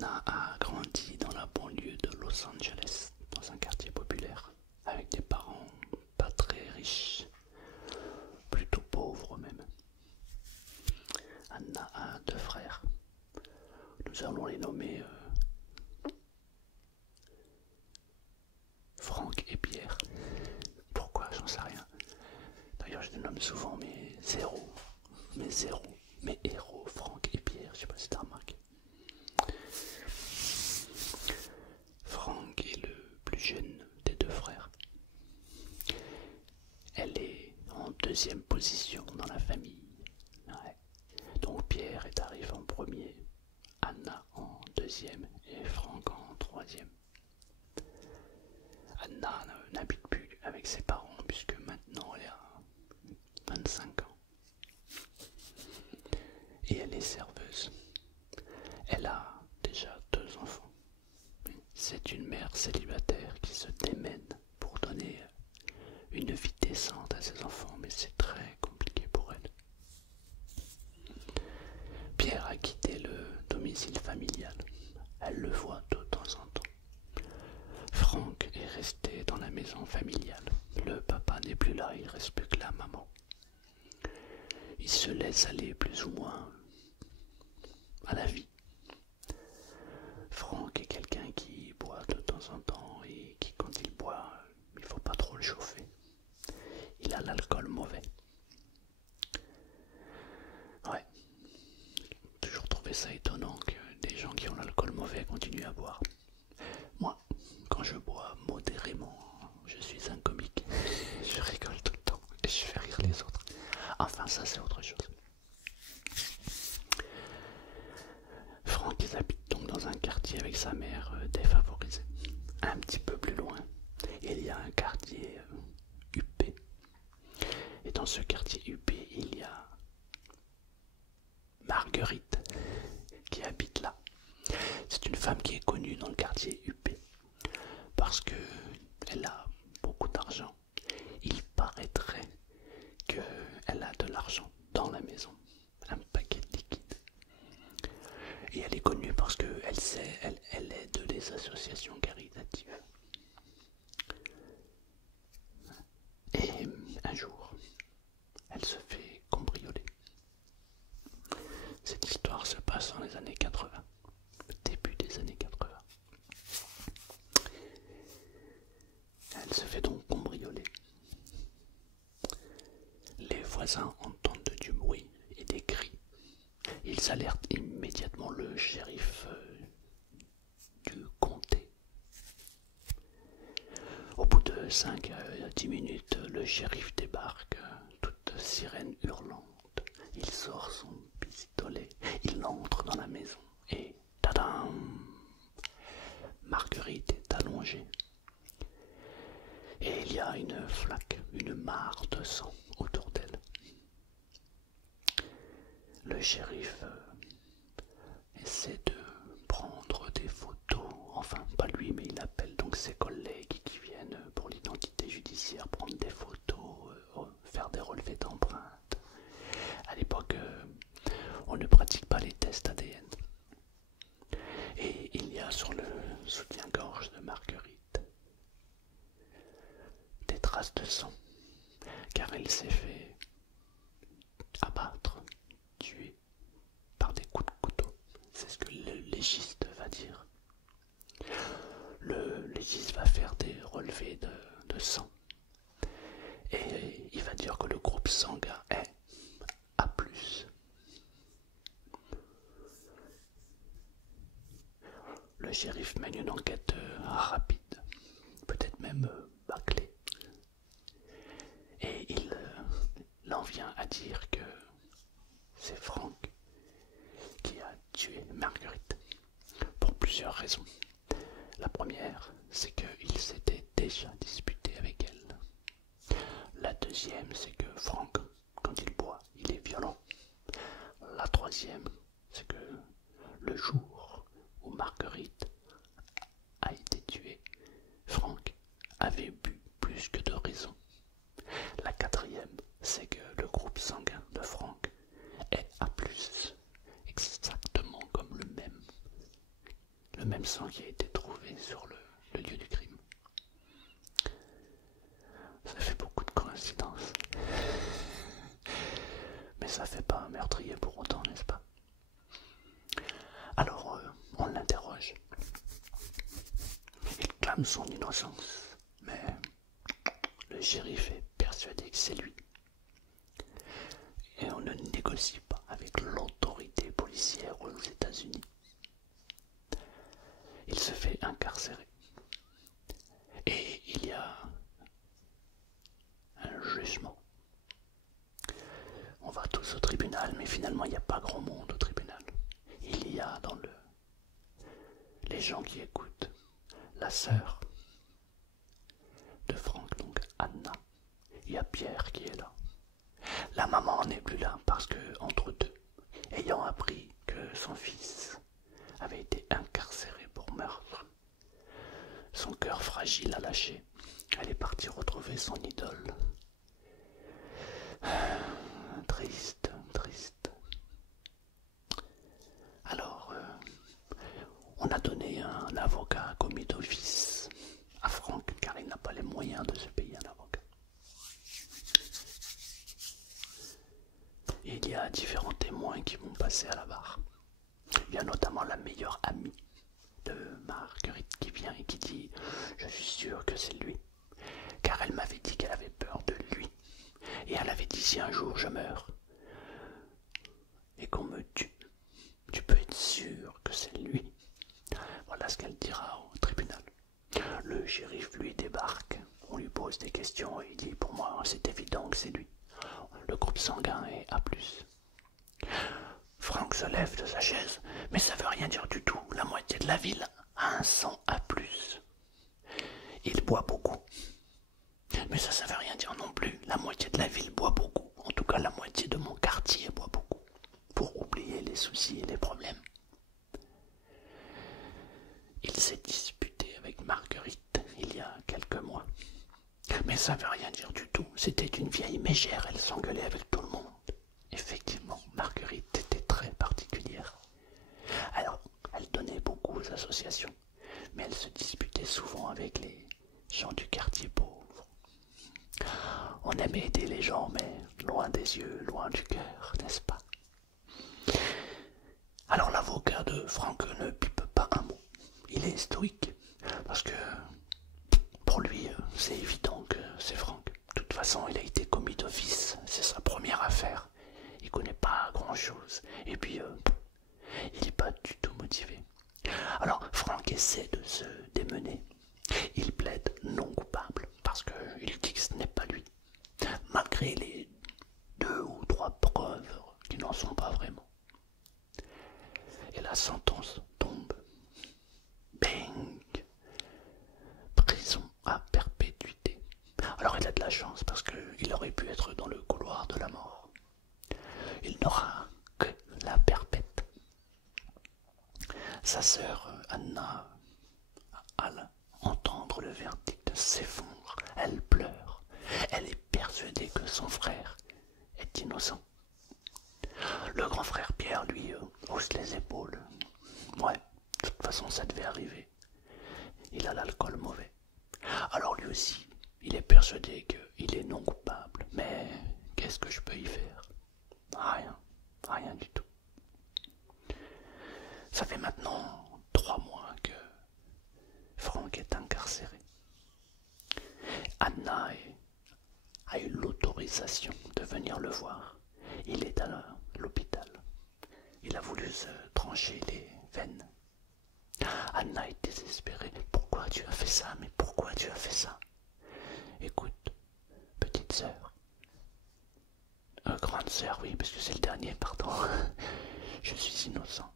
Anna a grandi dans la banlieue de Los Angeles, dans un quartier populaire, avec des parents pas très riches, plutôt pauvres même. Anna a deux frères. Nous allons les nommer Franck et Pierre. Pourquoi? J'en sais rien. D'ailleurs, je les nomme souvent mes héros, Franck et Pierre. Je sais pas si t'as remarqué. Franck est le plus jeune des deux frères. Elle est en deuxième position dans la famille. Ouais. Donc Pierre est arrivé en premier, Anna en deuxième et Franck en troisième. Anna n'habite plus avec ses parents puisque maintenant elle a 25 ans. Et elle est serveuse. Elle a déjà deux enfants. C'est une mère célibataire qui se démène pour donner une vie décente à ses enfants, mais c'est très compliqué pour elle. Pierre a quitté le domicile familial. Elle le voit de temps en temps. Franck est resté dans la maison familiale. Le papa n'est plus là, il reste plus que la maman. Il se laisse aller plus ou moins à la vie. Franck est quelqu'un qui boit de temps en temps et qui, quand il boit, il faut pas trop le chauffer. Il a l'alcool mauvais. Ouais, j'ai toujours trouvé ça étonnant que des gens qui ont l'alcool mauvais continuent à boire. Moi, quand je bois modérément, je suis un comique. Je rigole tout le temps et je fais rire les autres. Enfin, ça c'est autre chose. Franck habite donc dans un quartier avec sa mère défavorisée. Un petit peu plus loin, il y a un quartier huppé. Et dans ce quartier huppé, il y a Marguerite qui habite là. C'est une femme qui est connue dans le quartier huppé parce que elle a beaucoup d'argent. Il paraîtrait qu'elle a de l'argent dans la maison, un paquet de liquide. Et elle est connue parce qu'elle aide les associations caritatives. Et un jour, elle se fait cambrioler. Cette histoire se passe dans les années 80, le début des années 80. Elle se fait donc cambrioler. Les voisins entendent du bruit et des cris. Ils alertent immédiatement le shérif du comté. Au bout de 5 à 10 minutes, le shérif débarque, toute sirène hurlante. Il sort son pistolet, il entre dans la maison et tadam! Marguerite est allongée. Et il y a une flaque, une mare de sang autour d'elle. Le shérif essaie de prendre des photos, enfin pas lui mais il appelle donc ses collègues qui viennent pour l'identité judiciaire prendre des photos, faire des relevés d'empreintes. À l'époque, on ne pratique pas les tests ADN. Et il y a sur le soutien-gorge de Marguerite des traces de sang, car elle s'est fait abattre, tuer par des coups de couteau. C'est ce que le légiste va dire. Le légiste va faire des relevés de sang et il va dire que le groupe sanguin est A+. Le shérif mène une enquête rapide, peut-être même bâclée, et il en vient à dire que c'est Franck qui a tué Marguerite, pour plusieurs raisons. La première, c'est qu'il s'était déjà disputé avec elle. La deuxième, c'est que Franck, quand il boit, il est violent. La troisième, c'est que le jour où Marguerite a été tuée, Franck avait bu plus que de raison. La quatrième, c'est que le groupe sanguin de Franck est A+, exactement comme le même sang qui a été trouvé sur le lieu du crime. Ça fait beaucoup de coïncidences. Mais ça fait pas un meurtrier pour autant, n'est-ce pas? Alors, on l'interroge. Il clame son innocence, mais le shérif est persuadé que c'est lui. Et on ne négocie pas avec l'autorité policière aux États-Unis. Il se fait incarcérer. Et il y a un jugement. On va tous au tribunal, mais finalement il n'y a pas grand monde au tribunal. Il y a dans les gens qui écoutent la sœur de Franck, donc Anna. Il y a Pierre qui est là. La maman n'est plus là parce que, entre deux, ayant appris que son fils avait été incarcéré pour meurtre, son cœur fragile a lâché. Elle est partie retrouver son idole. Triste, triste. Alors, on a donné un avocat commis d'office à Franck, car il n'a pas les moyens de se payer un avocat. Et il y a différents témoins qui vont passer à la barre. Il y a notamment la meilleure amie de Marguerite qui vient et qui dit « Je suis sûr que c'est lui, car elle m'avait dit qu'elle avait peur de lui. Et elle avait dit si un jour je meurs et qu'on me tue, tu peux être sûr que c'est lui. » Voilà ce qu'elle dira au tribunal. Le shérif lui débarque, on lui pose des questions et il dit « Pour moi c'est évident que c'est lui. Le groupe sanguin est A+. » Franck se lève de sa chaise, mais ça veut rien dire du tout. La moitié de la ville a un sang A+. Il boit beaucoup. Mais ça veut rien dire non plus. La moitié de la ville boit beaucoup. En tout cas, la moitié de mon quartier boit beaucoup. Pour oublier les soucis et les problèmes. Il s'est disputé avec Marguerite il y a quelques mois. Mais ça veut rien dire du tout. C'était une vieille mégère, elle s'engueulait avec tout le monde. Effectivement, Marguerite était très particulière. Alors, elle donnait beaucoup aux associations, mais elle se disputait souvent avec les gens du quartier pauvre. On aimait aider les gens, mais loin des yeux, loin du cœur, n'est-ce pas? Alors l'avocat de Franck ne pipe pas un mot. Il est stoïque, parce que pour lui, c'est évident que c'est Franck. De toute façon, il a été commis d'office, c'est sa première affaire. Il connaît pas grand-chose, et puis il n'est pas du tout motivé. Alors Franck essaie de se démener. Il plaide non coupable, parce qu'il dit que ce n'est pas lui, malgré les 2 ou 3 preuves qui n'en sont pas vraiment. Et la sentence tombe. Bang! Prison à perpétuité. Alors il a de la chance parce qu'il aurait pu être dans le couloir de la mort. Il n'aura que la perpète. Sa sœur Anna, à entendre le verdict, s'effondre. Elle pleure. Elle est persuadée que son frère est innocent. Le grand frère Pierre, lui, hausse les épaules. Ouais, de toute façon, ça devait arriver. Il a l'alcool mauvais. Alors lui aussi, il est persuadé qu'il est non coupable. Mais qu'est-ce que je peux y faire? Rien, rien du tout. Ça fait maintenant 3 mois que Franck est incarcéré. Anna a eu l'autorisation de venir le voir. Il est à l'hôpital. Il a voulu se trancher les veines. Anna est désespérée. Pourquoi tu as fait ça? Mais pourquoi tu as fait ça? Écoute, petite sœur. Grande sœur, oui, parce que c'est le dernier, pardon. Je suis innocent.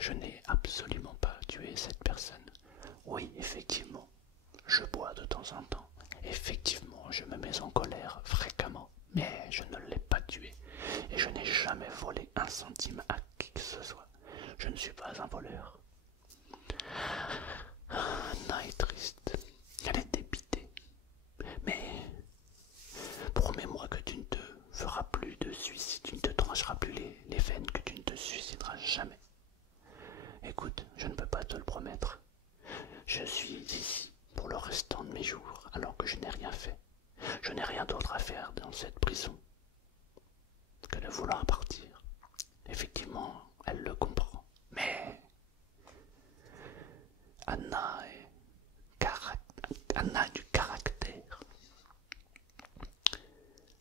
Je n'ai absolument pas tué cette personne. Oui, effectivement, je bois de temps en temps. Effectivement, je me mets en colère fréquemment. Mais je ne l'ai pas tué. Et je n'ai jamais volé un centime à qui que ce soit. Je ne suis pas un voleur. Anna est triste. Elle est dépitée. Mais promets-moi que tu ne te feras plus de suicide. Tu ne te trancheras plus les veines, que tu ne te suicideras jamais. Écoute, je ne peux pas te le promettre. Je suis ici pour le restant de mes jours, alors que je n'ai rien fait. Je n'ai rien d'autre à faire dans cette prison que de vouloir partir. Effectivement, elle le comprend. Mais Anna, Anna a du caractère.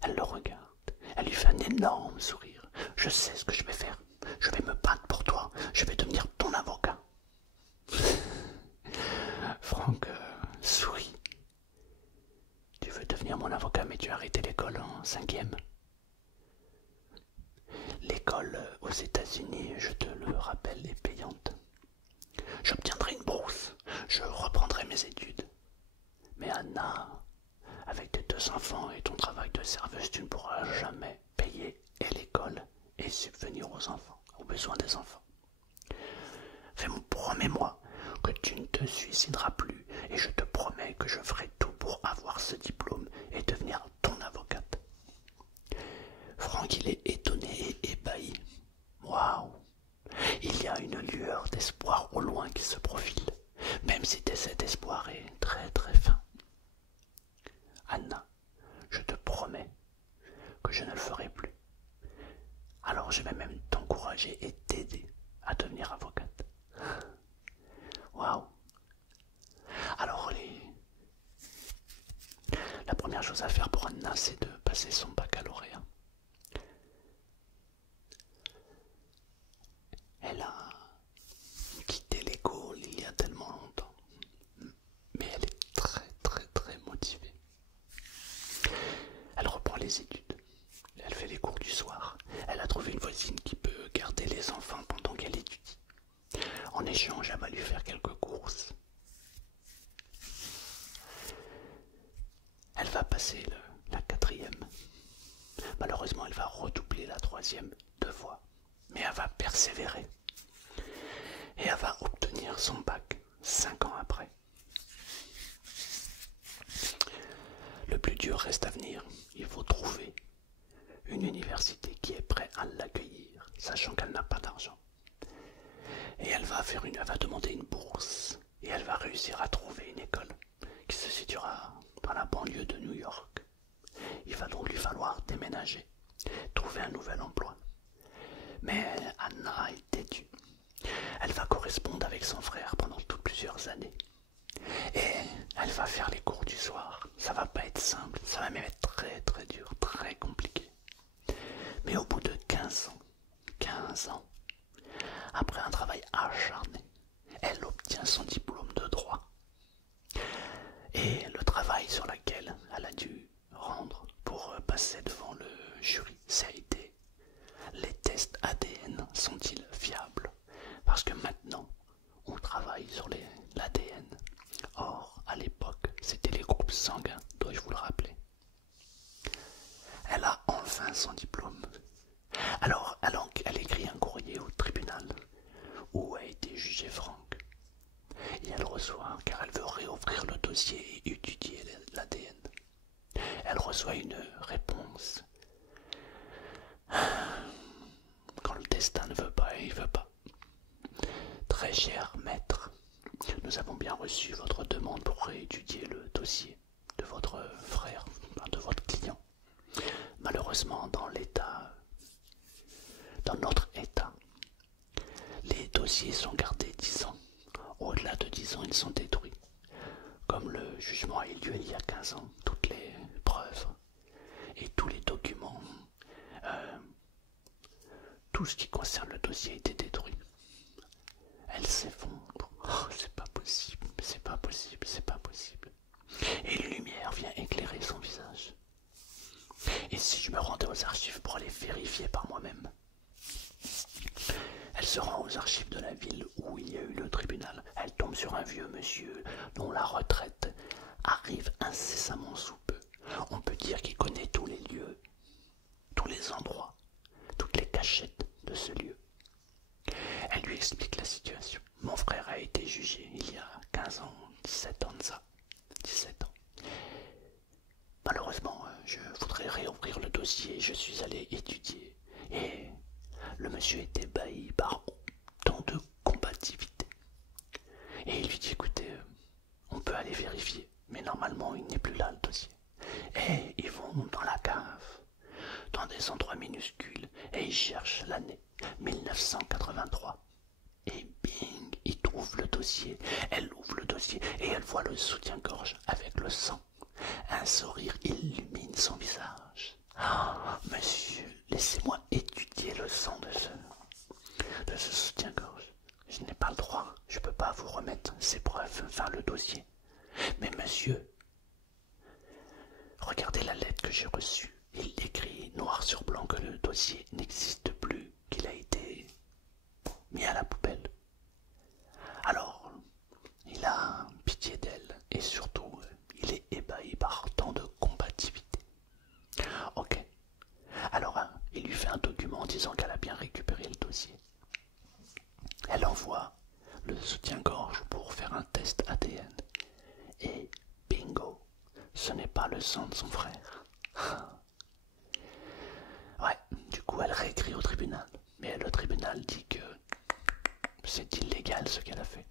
Elle le regarde. Elle lui fait un énorme sourire. Je sais ce que je vais faire. Je vais me battre pour toi. Je vais devenir ton avocat. Franck sourit. Tu veux devenir mon avocat, mais tu as arrêté l'école en 5e. L'école aux États-Unis, je te le rappelle, est payante. J'obtiendrai une bourse. Je reprendrai mes études. Mais Anna, avec tes 2 enfants et ton travail de serveuse, tu ne pourras jamais payer et l'école et subvenir aux enfants, aux besoins des enfants. Promets-moi que tu ne te suicideras plus et je te promets que je ferai tout pour avoir ce diplôme et devenir ton avocate. Franck, il est étonné et ébahi. Waouh! Il y a une lueur d'espoir au loin qui se profile, même si cet espoir est très très fin. Anna, je te promets que je ne le ferai plus. Alors je vais même t'encourager et t'aider à devenir avocate. Waouh! Alors la première chose à faire pour Anna, c'est de passer son baccalauréat. Elle a quitté l'école il y a tellement longtemps, mais elle est très très très motivée. Elle reprend les études, elle fait les cours du soir, elle a trouvé une voisine qui peut garder les enfants pendant qu'elle étudie. En échange, elle va lui faire quelques courses. Elle va passer la 4e. Malheureusement, elle va redoubler la 3e 2 fois, mais elle va persévérer. Et elle va obtenir son bac 5 ans après. Le plus dur reste à venir. Il faut trouver une université qui est prête à l'accueillir, sachant qu'elle n'a pas d'argent. Et elle va demander une bourse. Et elle va réussir à trouver une école qui se situera dans la banlieue de New York. Il va donc lui falloir déménager, trouver un nouvel emploi. Mais Anna est têtue. Elle va correspondre avec son frère pendant plusieurs années. Et elle va faire les cours du soir. Ça va pas être simple, ça va même être très très dur, très compliqué. Mais au bout de 15 ans, après un travail acharné, elle obtient son diplôme de droit. Et le travail sur lequel elle a dû rendre pour passer devant le jury, ça a été: les tests ADN sont-ils fiables? Parce que maintenant, on travaille sur l'ADN. Or, à l'époque, c'était les groupes sanguins, dois-je vous le rappeler. Elle a enfin son diplôme. Alors, elle écrit un courrier au tribunal où a été jugé Franck. Et elle reçoit, car elle veut réouvrir le dossier et étudier l'ADN. Elle reçoit une réponse. Quand le destin ne veut pas, il ne veut pas. Très cher maître, nous avons bien reçu votre demande pour réétudier le dossier de votre frère, de votre client. Malheureusement, dans notre état, les dossiers sont gardés 10 ans. Au-delà de 10 ans, ils sont détruits. Comme le jugement a eu lieu il y a 15 ans, toutes les preuves et tous les documents, tout ce qui concerne le dossier a été détruit. Elle s'effondre. Oh, c'est pas possible, c'est pas possible, c'est pas possible. Et une lumière vient éclairer son visage. Et si je me rendais aux archives pour aller vérifier par moi-même? Elle se rend aux archives de la ville où il y a eu le tribunal. Elle tombe sur un vieux monsieur dont la retraite arrive incessamment sous peu. On peut dire qu'il connaît tous les lieux, tous les endroits, toutes les cachettes de ce lieu. Elle lui explique la situation. Mon frère a été jugé il y a 15 ans, 17 ans de ça. 17 ans. Malheureusement, je voudrais réouvrir le dossier. Je suis allé étudier. Et le monsieur est ébahi par tant de combativité. Et il lui dit: écoutez, dossier. Elle ouvre le dossier et elle voit le soutien-gorge avec le sang. Un sourire illumine son visage. Ah, monsieur, laissez-moi étudier le sang de ce soutien-gorge. Je n'ai pas le droit, je ne peux pas vous remettre ces preuves, enfin le dossier. Mais monsieur, regardez la lettre que j'ai reçue. Il écrit noir sur blanc que le dossier n'existe plus, qu'il a été mis à la poubelle. Alors, il a pitié d'elle et surtout, il est ébahi par tant de combativité. Ok. Alors, il lui fait un document disant qu'elle a bien récupéré le dossier. Elle envoie le soutien-gorge pour faire un test ADN. Et bingo, ce n'est pas le sang de son frère. Ouais, du coup, elle réécrit au tribunal. Mais le tribunal dit que c'est illégal ce qu'elle a fait.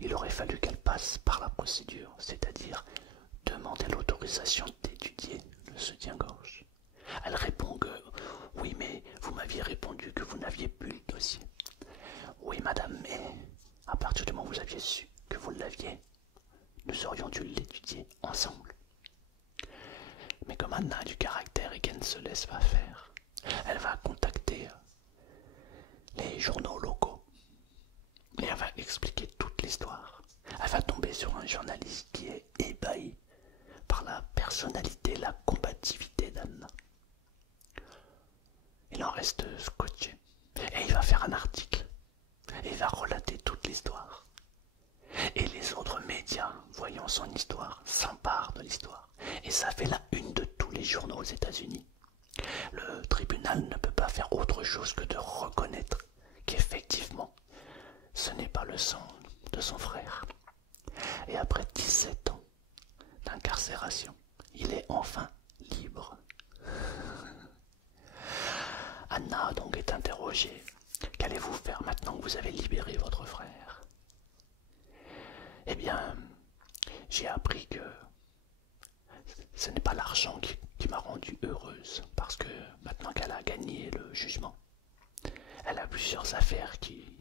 Il aurait fallu qu'elle passe par la procédure, c'est-à-dire demander l'autorisation d'étudier le soutien-gorge. Elle répond que oui, mais vous m'aviez répondu que vous n'aviez plus le dossier. Oui, madame, mais à partir du moment où vous aviez su que vous l'aviez, nous aurions dû l'étudier ensemble. Mais comme Anna a du caractère et qu'elle ne se laisse pas faire, elle va contacter les journaux locaux et elle va expliquer toute l'histoire. Elle va tomber sur un journaliste qui est ébahi par la personnalité, la combativité d'Anna. Il en reste scotché et il va faire un article et il va relater toute l'histoire. Et les autres médias, voyant son histoire, s'emparent de l'histoire. Et ça fait la une de tous les journaux aux États-Unis. Le tribunal ne peut pas faire autre chose que de reconnaître qu'effectivement, ce n'est pas le sang de son frère. Et après 17 ans d'incarcération, il est enfin libre. Anna donc est interrogée. Qu'allez-vous faire maintenant que vous avez libéré votre frère? Eh bien, j'ai appris que ce n'est pas l'argent qui m'a rendue heureuse, parce que maintenant qu'elle a gagné le jugement, elle a plusieurs affaires qui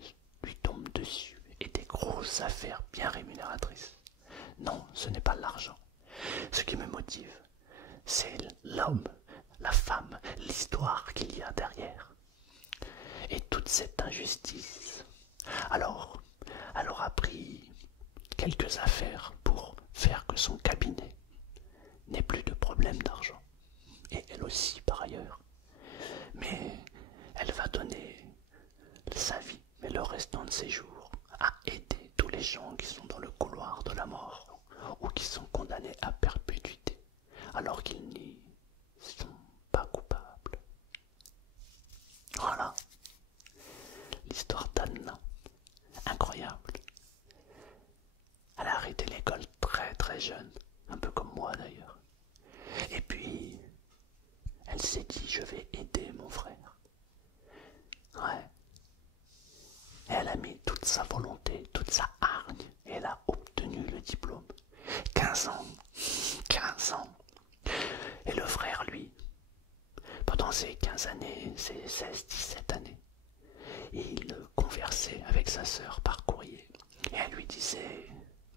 lui tombent dessus, et des grosses affaires bien rémunératrices. Non, ce n'est pas l'argent. Ce qui me motive, c'est l'homme, la femme, l'histoire qu'il y a derrière. Et toute cette injustice. Alors, elle aura pris quelques affaires pour faire que son cabinet n'ait plus de problème d'argent. Et elle aussi par ailleurs. Mais elle va donner sa vie, mais le restant de ses jours, à aider tous les gens qui sont dans le couloir de la mort ou qui sont condamnés à perpétuité alors qu'ils n'y sont pas coupables. Voilà l'histoire d'Anna, incroyable. Elle a arrêté l'école très très jeune, un peu comme moi d'ailleurs. Et puis, elle s'est dit, je vais aider mon frère. Ouais. Et elle a mis toute sa volonté, toute sa hargne, et elle a obtenu le diplôme. 15 ans. 15 ans. Et le frère, lui, pendant ces 15 années, ces 16-17 années, il conversait avec sa sœur par courrier. Et elle lui disait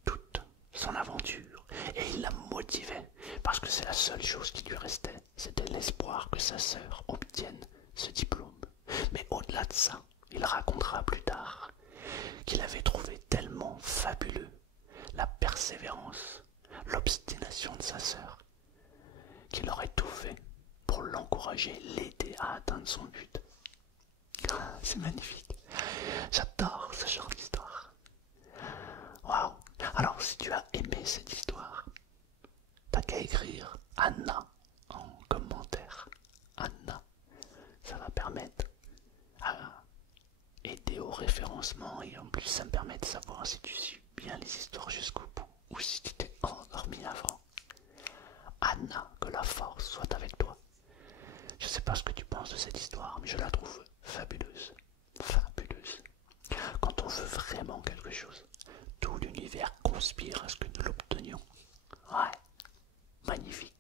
toute son aventure. Et il la motivait, parce que c'est la seule chose qui lui restait. C'était l'espoir que sa sœur obtienne ce diplôme. Mais au-delà de ça, il racontera plus tard qu'il avait trouvé tellement fabuleux la persévérance, l'obstination de sa sœur, qu'il aurait tout fait pour l'encourager, l'aider à atteindre son but. Ah, c'est magnifique. J'adore ce genre d'histoire. Waouh. Alors, si tu as aimé cette histoire, t'as qu'à écrire Anna en commentaire. Anna. Ça va permettre à aider au référencement et en plus ça me permet de savoir si tu suis bien les histoires jusqu'au bout ou si tu t'es endormi avant. Anna, que la force soit avec toi. Je sais pas ce que tu penses de cette histoire, mais je la trouve fabuleuse. Fabuleuse. Quand on veut vraiment quelque chose, tout l'univers conspire à ce que nous l'obtenions. Ouais, magnifique.